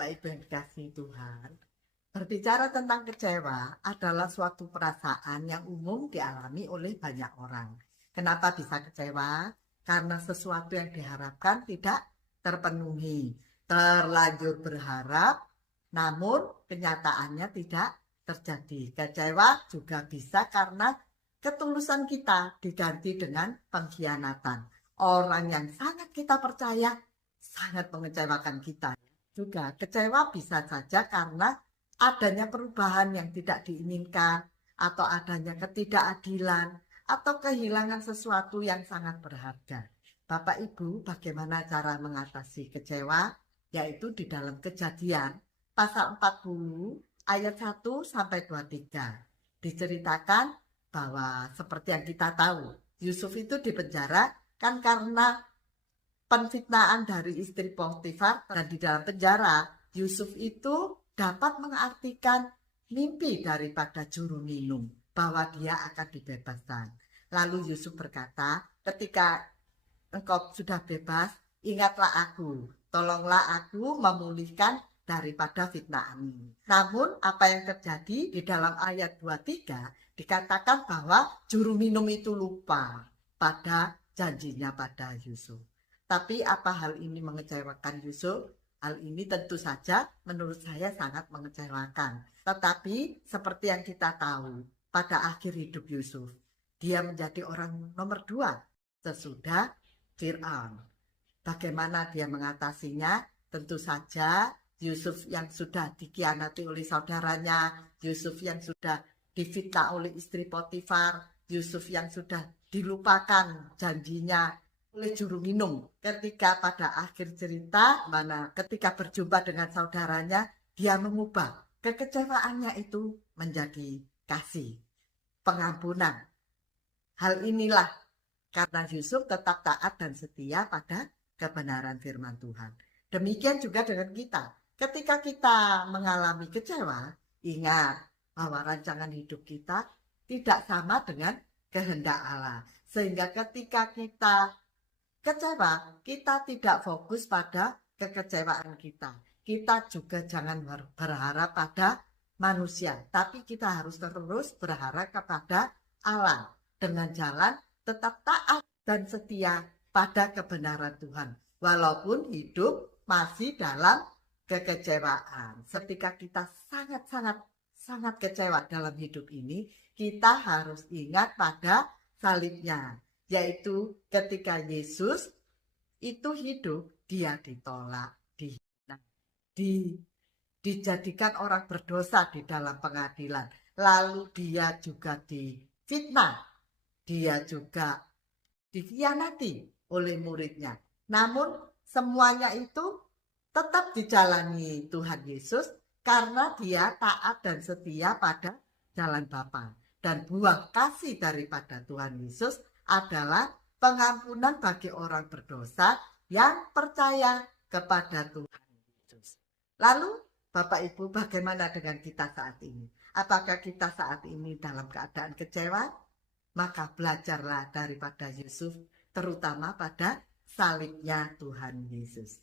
Bapak Ibu yang dikasihi Tuhan, berbicara tentang kecewa adalah suatu perasaan yang umum dialami oleh banyak orang. Kenapa bisa kecewa? Karena sesuatu yang diharapkan tidak terpenuhi. Terlanjur berharap, namun kenyataannya tidak terjadi. Kecewa juga bisa karena ketulusan kita diganti dengan pengkhianatan. Orang yang sangat kita percaya sangat mengecewakan kita. Juga kecewa bisa saja karena adanya perubahan yang tidak diinginkan, atau adanya ketidakadilan, atau kehilangan sesuatu yang sangat berharga. Bapak Ibu, bagaimana cara mengatasi kecewa? Yaitu di dalam Kejadian pasal 40 ayat 1 sampai 23. Diceritakan bahwa seperti yang kita tahu, Yusuf itu dipenjara kan karena penfitnaan dari istri Potifar, dan di dalam penjara Yusuf itu dapat mengartikan mimpi daripada juru minum bahwa dia akan dibebaskan. Lalu Yusuf berkata, ketika engkau sudah bebas, ingatlah aku, tolonglah aku memulihkan daripada fitnah ini. Namun apa yang terjadi di dalam ayat 23 dikatakan bahwa juru minum itu lupa pada janjinya pada Yusuf. Tapi apa hal ini mengecewakan Yusuf? Hal ini tentu saja menurut saya sangat mengecewakan. Tetapi seperti yang kita tahu, pada akhir hidup Yusuf, dia menjadi orang nomor 2 sesudah Fir'aun. Bagaimana dia mengatasinya? Tentu saja Yusuf yang sudah dikhianati oleh saudaranya, Yusuf yang sudah difitnah oleh istri Potifar, Yusuf yang sudah dilupakan janjinya oleh juru minum. Ketika pada akhir cerita, ketika berjumpa dengan saudaranya, dia mengubah kekecewaannya itu menjadi kasih, pengampunan. Hal inilah karena Yusuf tetap taat dan setia pada kebenaran firman Tuhan. Demikian juga dengan kita. Ketika kita mengalami kecewa, ingat bahwa rancangan hidup kita tidak sama dengan kehendak Allah. Sehingga ketika kita kecewa, kita tidak fokus pada kekecewaan kita. Kita juga jangan berharap pada manusia, tapi kita harus terus berharap kepada Allah dengan jalan tetap taat dan setia pada kebenaran Tuhan. Walaupun hidup masih dalam kekecewaan. Ketika kita sangat kecewa dalam hidup ini, kita harus ingat pada salibnya. Yaitu ketika Yesus itu hidup, dia ditolak, dijadikan orang berdosa di dalam pengadilan. Lalu dia juga difitnah, dia juga dikhianati oleh muridnya. Namun semuanya itu tetap dijalani Tuhan Yesus karena dia taat dan setia pada jalan Bapa. Dan buah kasih daripada Tuhan Yesus adalah pengampunan bagi orang berdosa yang percaya kepada Tuhan Yesus. Lalu Bapak Ibu, bagaimana dengan kita saat ini? Apakah kita saat ini dalam keadaan kecewa? Maka belajarlah daripada Yusuf, terutama pada salibnya Tuhan Yesus.